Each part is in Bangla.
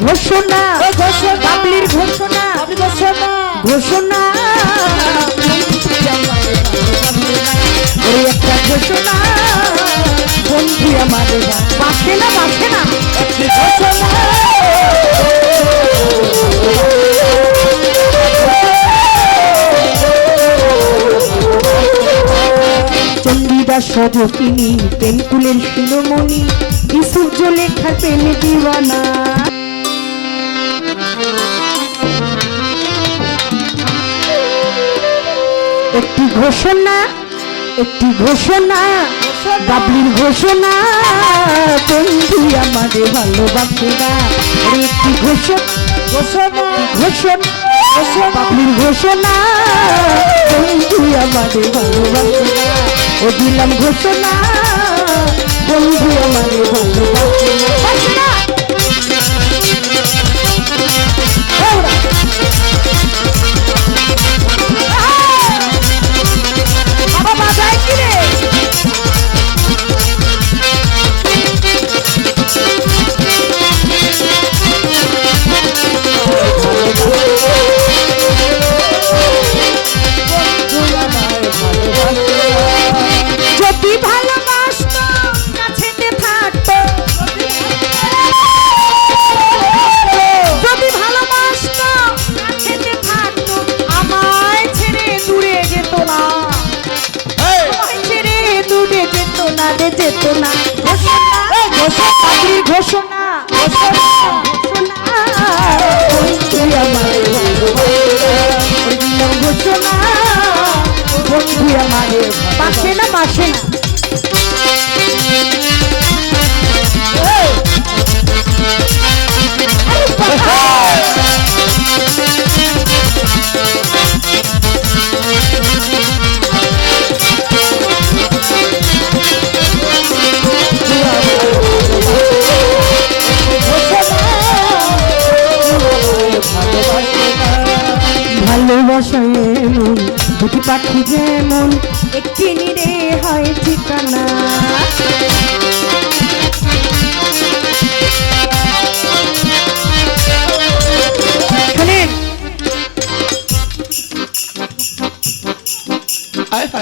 ঘোষণা বাবলির ঘোষণা ঘোষণা ওই একটা ঘোষণা বন্ধু আমাদের বাসে না একটি ঘোষণা চন্ডিদা সজকিনী পেনকুলের শিরোমণি সূর্য লেখার প্রেমে দিওয়ানা একটি ঘোষণা বাবলির ঘোষণা বন্ধু আমাদের ভালোবাসে না একটি ঘোষণা বাবলির ঘোষণা বন্ধু আমাদের ভালোবাসে না ও দিলাম ঘোষণা বন্ধু আমাদের ভালোবাসে না ঘোষণা বন্ধু আমাদের বাসে না ভালোবাসায় এমন দুটি পাখি যেমন একটি নিরে হয় ঠিকানা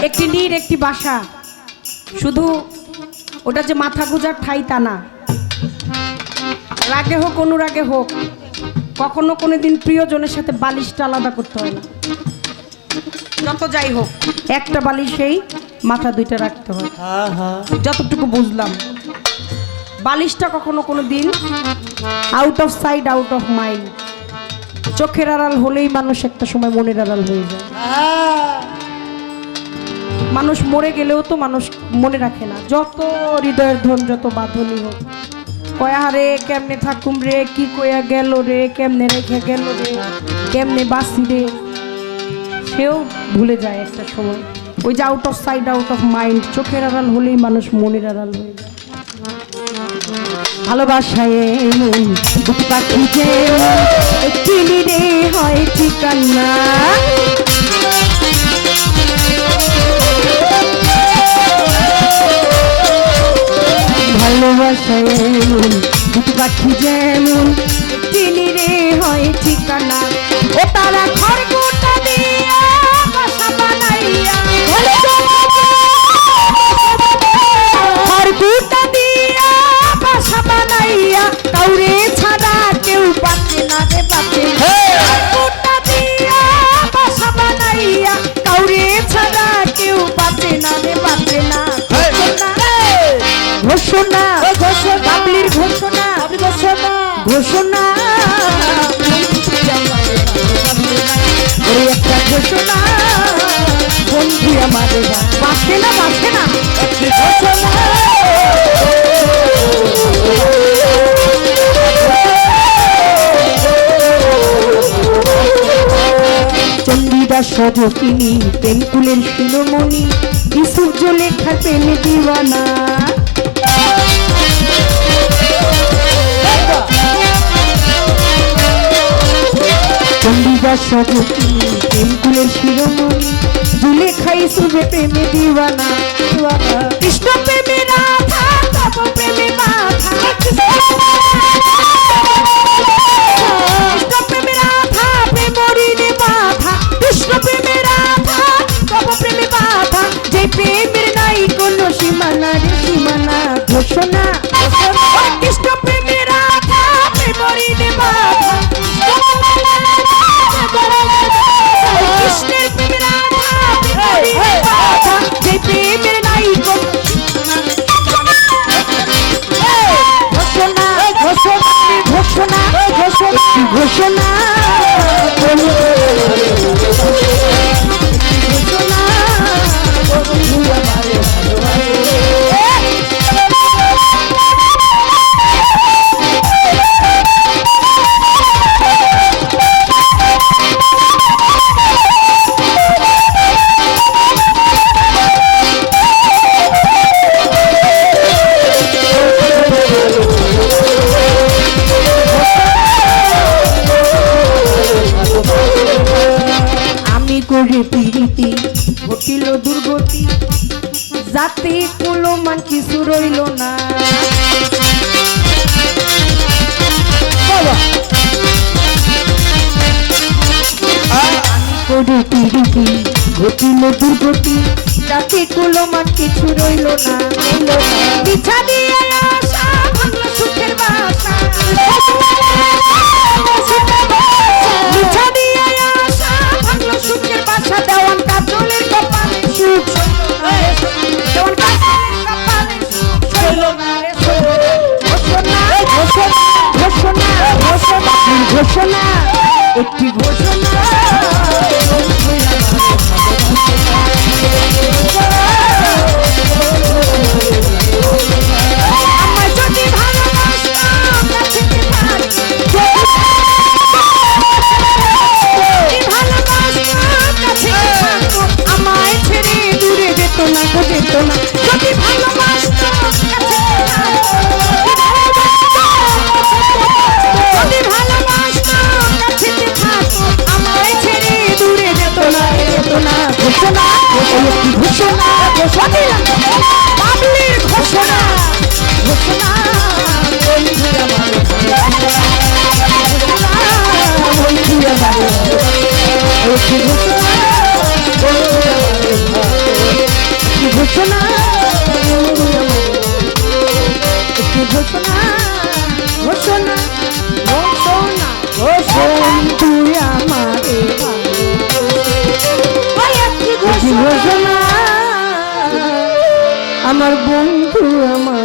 একটি নীর একটি বাসা শুধু ওটা যে মাথা গোজার ঠাই তা না রাগে হোক অনুরাগে হোক কখনো কোনোদিন প্রিয়জনের সাথে বালিশটা আলাদা করতে হয় না যত যাই হোক একটা বালিশেই মাথা দুইটা রাখতে হয় যতটুকু বুঝলাম বালিশটা কখনো কোনোদিন out of side out of mind চোখের আড়াল হলেই মানুষ একটা সময় মনের আড়াল হয়ে যায় মানুষ মরে গেলেও তো মানুষ মনে রাখে না যত হৃদয়ের ধন যত বাঁধনি হোক কয়া রে কেমনে থাকুম রে কি কয়া গেল রে কেমনে রেখে গেল রে কেমনে বাসি রে সেও ভুলে যায় একটা সময় ওই যে out of side out of mind চোখের আড়াল হলেই মানুষ মনের আড়াল হয়ে যায় ভালোবাসায় এমন দুটি পাখি যেমন একটি নিরে হয় ঠিকানা ভালোবাসায় এমন দুটি পাখি যেমন একটি নিরে হয় ঠিকানা ও তারা খড়কুটা দিয়া বাসা বানাইয়া খড়কুটা দিয়া বাসা বানাইয়া কাউরে ছাড়া কেউ পাচ্ছে না রে পাচ্ছে খড়কুটা দিয়া বাসা বানাইয়া কাউরে ছাড়া কেউ পাচ্ছে না রে পাচ্ছে না ঘোষণা বাবলির ঘোষণা ওই একটা ঘোষণা বন্ধু আমাদের বাসে না একটি ঘোষণা চন্ডিদা সজকিনী পেনকুলের শিরোমণি সূর্য লেখার প্রেমে দিওয়ানা চন্ডিদা সজকিনী পেনকুলের শিরোমণি দুলে খাই সুবে প্রেমে দিওয়ানা কৃষ্ণ প্রেমে রাধা তব প্রেমে মাথা ঘোষণা প্রীতি ঘটিল দুর্গতি জাতি কুলমান কিছু রইল না আমি প্রীতি ঘটিল দুর্গতি জাতি কুলমান কিছু রইল না পিছা দিয়ে আশা ভাঙল সুখের বাসা পিছা দিয়ে আশা ভাঙল সুখের বাসা দেওয়ান কাজলের কপালে সুখ দেওয়ান কাজলের কপালে সুখ হইল না রে ঘোষণা ঘোষণা ঘোষণা ঘোষণা একটি ঘোষণা আমার যদি ভালোবাসতাম আমায় ছেড়ে দূরে যেত না যেত না যদি ভালোবাসতাম যদি ভালোবাসতাম কাছে থাকতো আমায় ছেড়ে দূরে যেত না ঘোষণা ঘোষণা বাবলির ঘোষণা ঘোষণা ঘোষণা ঘোষণা ঘোষণা ঘোষণা ঘোষণা তুই আমারে ঘোষণা আমার বন্ধু আমার